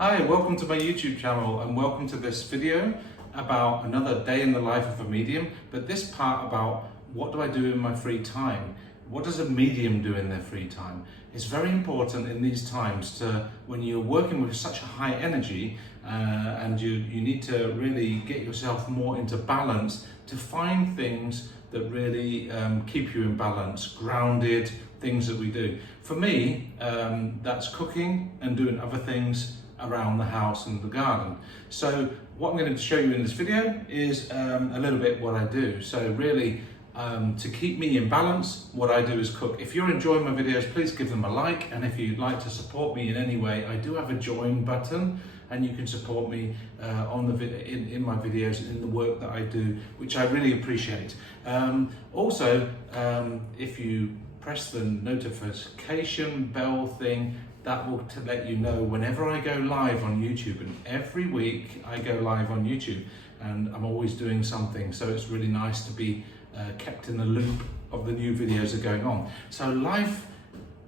Hi, welcome to my YouTube channel and welcome to this video about another day in the life of a medium, but this part about what do I do in my free time? What does a medium do in their free time? It's very important in these times to, when you're working with such a high energy and you need to really get yourself more into balance, to find things that really keep you in balance, grounded, things that we do. For me, that's cooking and doing other things around the house and the garden. So what I'm going to show you in this video is a little bit what I do. So really, to keep me in balance, what I do is cook. If you're enjoying my videos, please give them a like, and if you'd like to support me in any way, I do have a join button and you can support me on the in my videos and in the work that I do, which I really appreciate. Also, if you press the notification bell thing, that will let you know whenever I go live on YouTube, and every week I go live on YouTube and I'm always doing something, so it's really nice to be kept in the loop of the new videos that are going on. So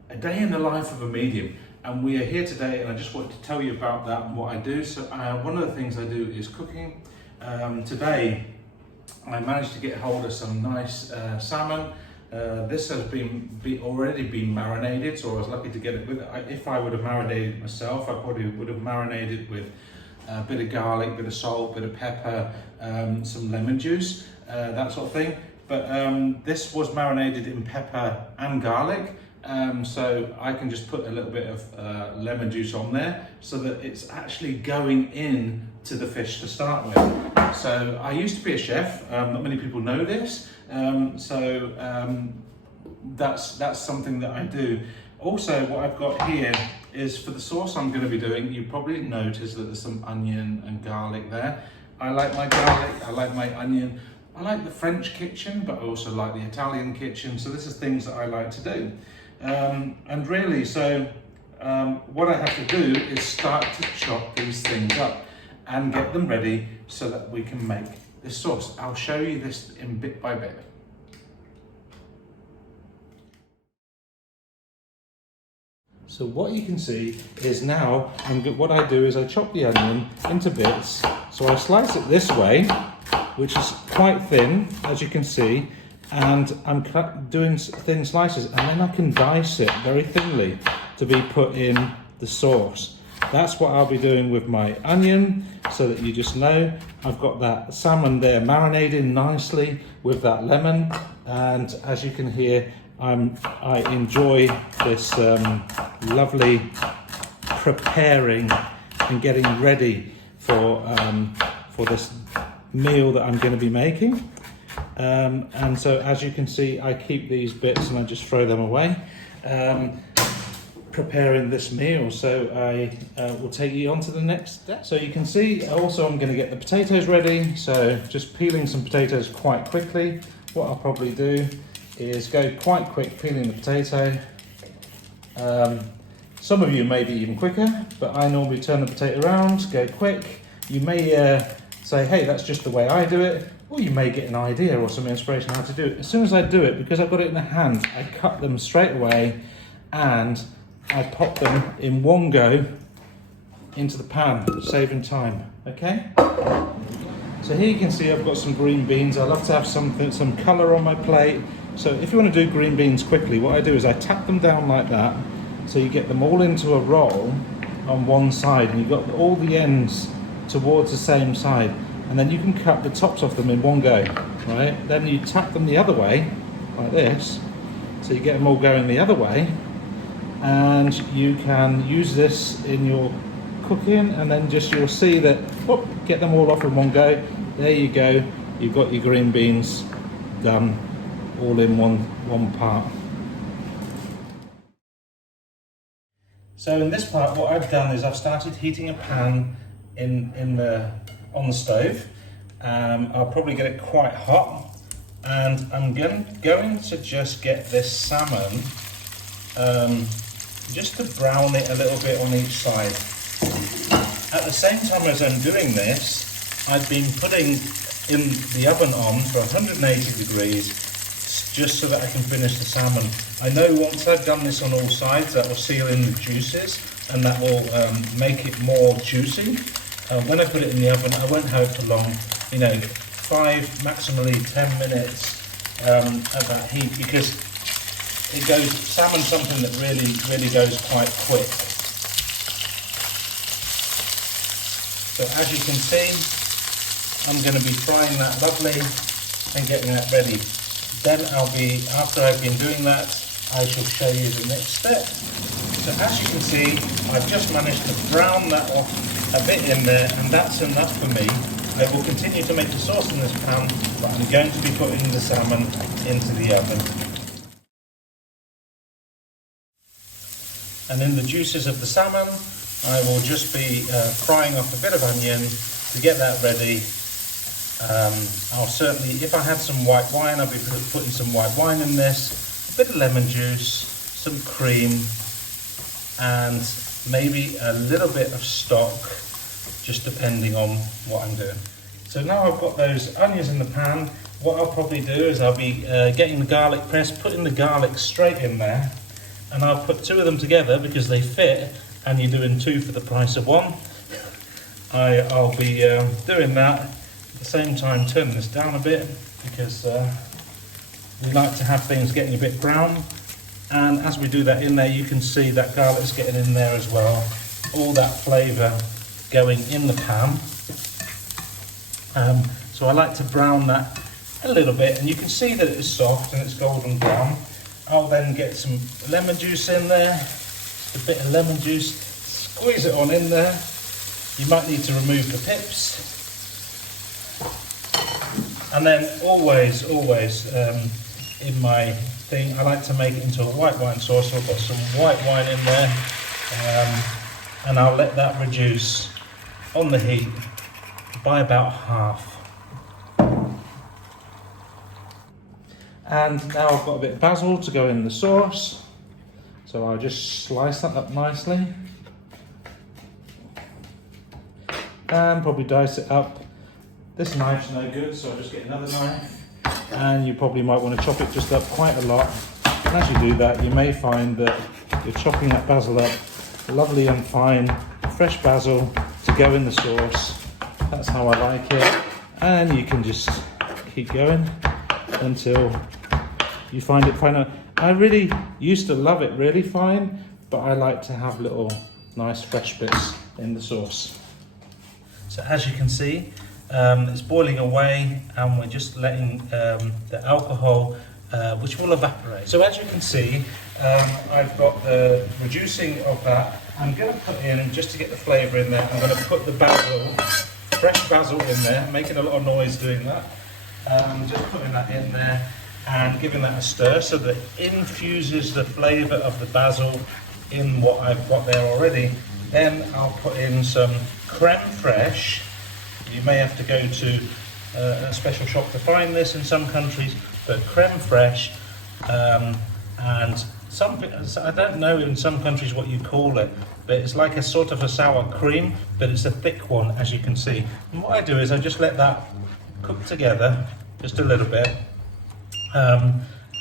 a day in the life of a medium, and we are here today and I just wanted to tell you about that and what I do. So one of the things I do is cooking. Today I managed to get hold of some nice salmon. This has already been marinated, so I was lucky to get it with it. If I would have marinated it myself, I probably would have marinated with a bit of garlic, bit of salt, bit of pepper, some lemon juice, that sort of thing. But this was marinated in pepper and garlic, so I can just put a little bit of lemon juice on there so that it's actually going in to the fish to start with. So I used to be a chef, not many people know this, that's something that I do. Also, what I've got here is for the sauce I'm going to be doing, you probably noticed that there's some onion and garlic there. I like my garlic, I like my onion, I like the French kitchen, but I also like the Italian kitchen, so this is things that I like to do. And really, so what I have to do is start to chop these things up and get them ready so that we can make this sauce. I'll show you this in bit by bit. So what you can see is now, what I do is I chop the onion into bits. So I slice it this way, which is quite thin, as you can see, and I'm doing thin slices, and then I can dice it very thinly to be put in the sauce. That's what I'll be doing with my onion, so that you just know I've got that salmon there marinated nicely with that lemon, and as you can hear, I enjoy this lovely preparing and getting ready for this meal that I'm going to be making. And so as you can see, I keep these bits and I just throw them away, preparing this meal. So I will take you on to the next step. So you can see also I'm going to get the potatoes ready, so just peeling some potatoes quite quickly. What I'll probably do is go quite quick peeling the potato. Some of you may be even quicker, but I normally turn the potato around, go quick. You may say, hey, that's just the way I do it, or you may get an idea or some inspiration how to do it. As soon as I do it, because I've got it in the hand, I cut them straight away and I pop them in one go into the pan, saving time, okay? So here you can see I've got some green beans. I love to have some colour on my plate. So if you want to do green beans quickly, what I do is I tap them down like that, so you get them all into a roll on one side, and you've got all the ends towards the same side, and then you can cut the tops off them in one go, right? Then you tap them the other way, like this, so you get them all going the other way, and you can use this in your cooking, and then you'll see that, whoop, get them all off in one go. There you go, you've got your green beans done, all in one part. So in this part, what I've done is I've started heating a pan on the stove. I'll probably get it quite hot, and I'm going to just get this salmon just to brown it a little bit on each side. At the same time as I'm doing this, I've been putting in the oven on for 180 degrees, just so that I can finish the salmon. I know once I've done this on all sides, that will seal in the juices and that will make it more juicy. When I put it in the oven, I won't have it for long, 5, maximally 10 minutes at that heat, because salmon's something that really goes quite quick. So as you can see, I'm going to be frying that lovely and getting that ready. Then after I've been doing that, I shall show you the next step. So as you can see, I've just managed to brown that off a bit in there, and that's enough for me. I will continue to make the sauce in this pan, but I'm going to be putting the salmon into the oven. And in the juices of the salmon, I will just be frying off a bit of onion to get that ready. I'll certainly, if I had some white wine, I'll be putting some white wine in this, a bit of lemon juice, some cream, and maybe a little bit of stock, just depending on what I'm doing. So now I've got those onions in the pan, what I'll probably do is I'll be getting the garlic press, putting the garlic straight in there, and I'll put 2 of them together because they fit, and you're doing 2 for the price of 1. I'll be doing that. At the same time, turn this down a bit because we like to have things getting a bit brown, and as we do that in there, you can see that garlic's getting in there as well, all that flavour going in the pan. So I like to brown that a little bit, and you can see that it's soft and it's golden brown. I'll then get some lemon juice in there, just a bit of lemon juice, squeeze it on in there. You might need to remove the pips. And then always in my thing, I like to make it into a white wine sauce. So I've got some white wine in there, and I'll let that reduce on the heat by about half. And now I've got a bit of basil to go in the sauce, so I'll just slice that up nicely and probably dice it up. This knife's no good, so I'll just get another knife, and you probably might want to chop it just up quite a lot. And as you do that, you may find that you're chopping that basil up lovely and fine, fresh basil to go in the sauce. That's how I like it, and you can just keep going until you find it fine. I really used to love it really fine, but I like to have little nice fresh bits in the sauce. So as you can see, it's boiling away, and we're just letting the alcohol, which will evaporate. So as you can see, I've got the reducing of that. I'm going to put in, just to get the flavour in there, I'm going to put the basil, fresh basil in there, making a lot of noise doing that. Just putting that in there and giving that a stir so that it infuses the flavour of the basil in what I've got there already. Then I'll put in some creme fraiche. You may have to go to a special shop to find this in some countries, but creme fraiche, and I don't know in some countries what you call it, but it's like a sort of a sour cream, but it's a thick one, as you can see. And what I do is I just let that cook together just a little bit,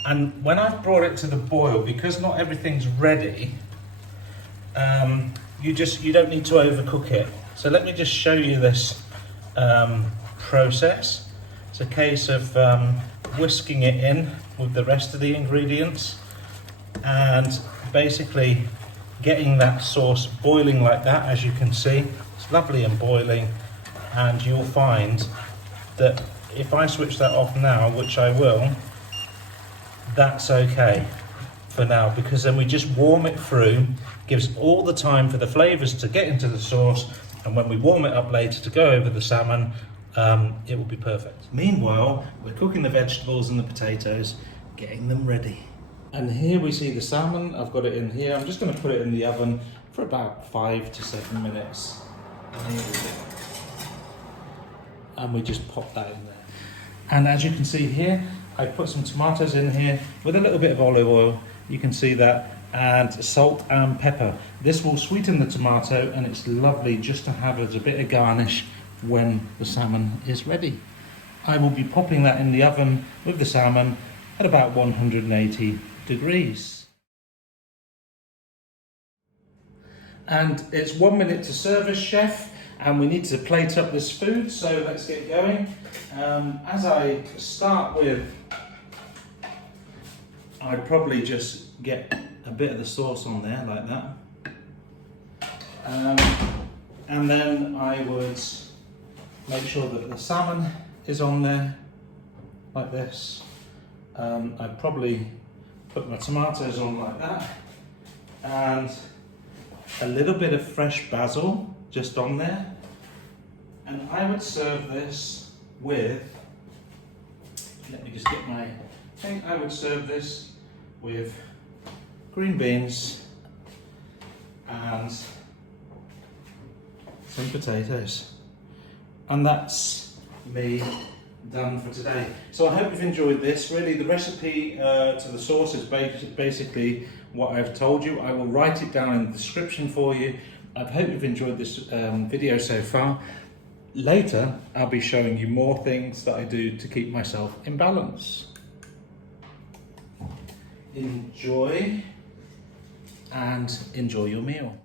and when I've brought it to the boil, because not everything's ready, you don't need to overcook it. So let me just show you this process. It's a case of whisking it in with the rest of the ingredients and basically getting that sauce boiling like that. As you can see, it's lovely and boiling, and you'll find that if I switch that off now, which I will, that's okay for now, because then we just warm it through, gives all the time for the flavours to get into the sauce, and when we warm it up later to go over the salmon, it will be perfect. Meanwhile, we're cooking the vegetables and the potatoes, getting them ready. And here we see the salmon. I've got it in here. I'm just going to put it in the oven for about 5 to 7 minutes. And we just pop that in there. And as you can see here, I put some tomatoes in here with a little bit of olive oil. You can see that, and salt and pepper. This will sweeten the tomato, and it's lovely just to have as a bit of garnish when the salmon is ready. I will be popping that in the oven with the salmon at about 180 degrees. And it's 1 minute to service, chef, and we need to plate up this food, so let's get going. As I start with, I'd probably just get a bit of the sauce on there like that. And then I would make sure that the salmon is on there like this. I'd probably put my tomatoes on like that, and a little bit of fresh basil just on there. And I would serve this with, let me just get my thing, I would serve this with green beans and some potatoes. And that's me done for today. So I hope you've enjoyed this. Really, the recipe to the sauce is basically what I've told you. I will write it down in the description for you. I hope you've enjoyed this video so far. Later, I'll be showing you more things that I do to keep myself in balance. Enjoy, and enjoy your meal.